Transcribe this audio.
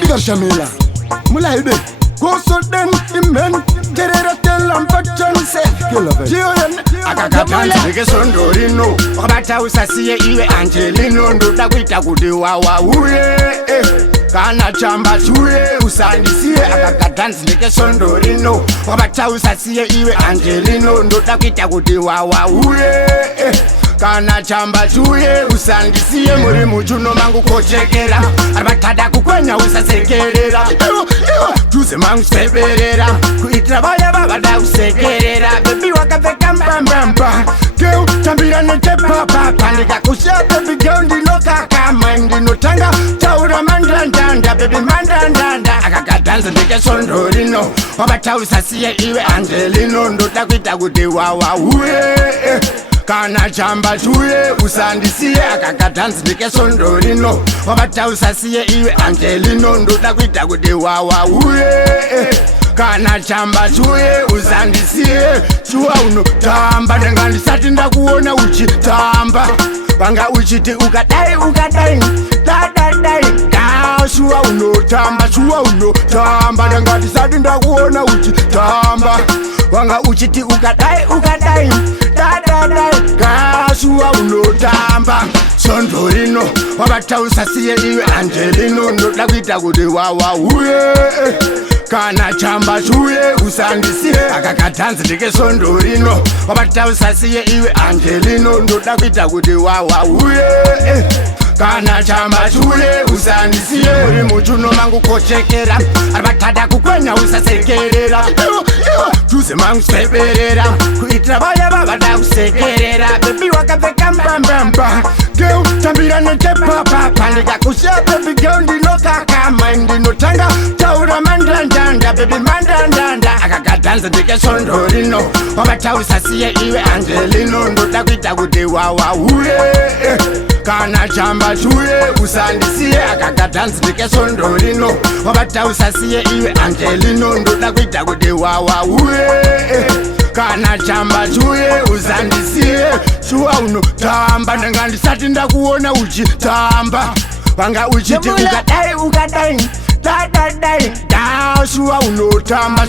Bigger Shamila Mulaide Go so then Imen Terera Telam Pachan Safe Killer Akakatanza Kesvondorino Wakabata usasiye iwe Angelino Ndoda kuita kuti wawa uye Kana chamba chuye usandisiye Akakatanza Kesvondorino Wakabata usasiye iwe Angelino Ndoda kuita kuti wawa uye Kana chamba chuye usandisiye muri muchuno mangu kochekera Arbatada kukwenya usasekerera Tuze mangu seberera Kuitira vaya babada usekerera Baby wakapeka mbambamba Girl tambira netepa papa Nika kushia baby girl ndino kakama Ndino tanga taura mandandanda Baby mandandanda Akakatanza Kesvondorino Wabata usasiye iwe Angelino Ndoda kuita kuti wawa uye Kana chamba chuye usandisiye Akakatanza Kesvondorino Wabata usasiye iwe Angelino Ndoda kuita kuti wawa uye Kana chamba chuye usandisiye Chua unotamba Ndengandisati ndakuona uchitamba Panga uchiti ukadai Dadadai Shua unotamba Ndengandisati ndakuona uchitamba Panga uchiti ukadai Shua unotamba Kesvondorino Wabata usasiye iwe Angelino Ndoda kuita kuti wawa uye Kana chamba chuye usandisiye Akakatanza Kesvondorino Wabata usasiye iwe Angelino Ndoda kuita kuti wawa uye Kana chamba chuye usandisiye muri muchuno mangu kochekera Arbatada kukwenya usasekerera Tuze mangu seberera Kuitira vaya babada usekerera Baby wakapeka mbambamba Girl tambira netepa papa Nika kushia baby girl ndino kakama Ndino tanga taura mandandanda Baby mandandanda Akakatanza Kesvondorino Wabata usasiye iwe Angelino Ndoda kuita kuti wawa uye Kana chamba chuye usandisiye Akakatanza Kesvondorino Wabata usasiye iwe Angelino Ndoda kuita kuti wawa uye Kana chamba chuye usandisiye Shua unotamba Ndengandisati ndakuona uchitamba Panga uchiti ukadai Dadadai Shua unotamba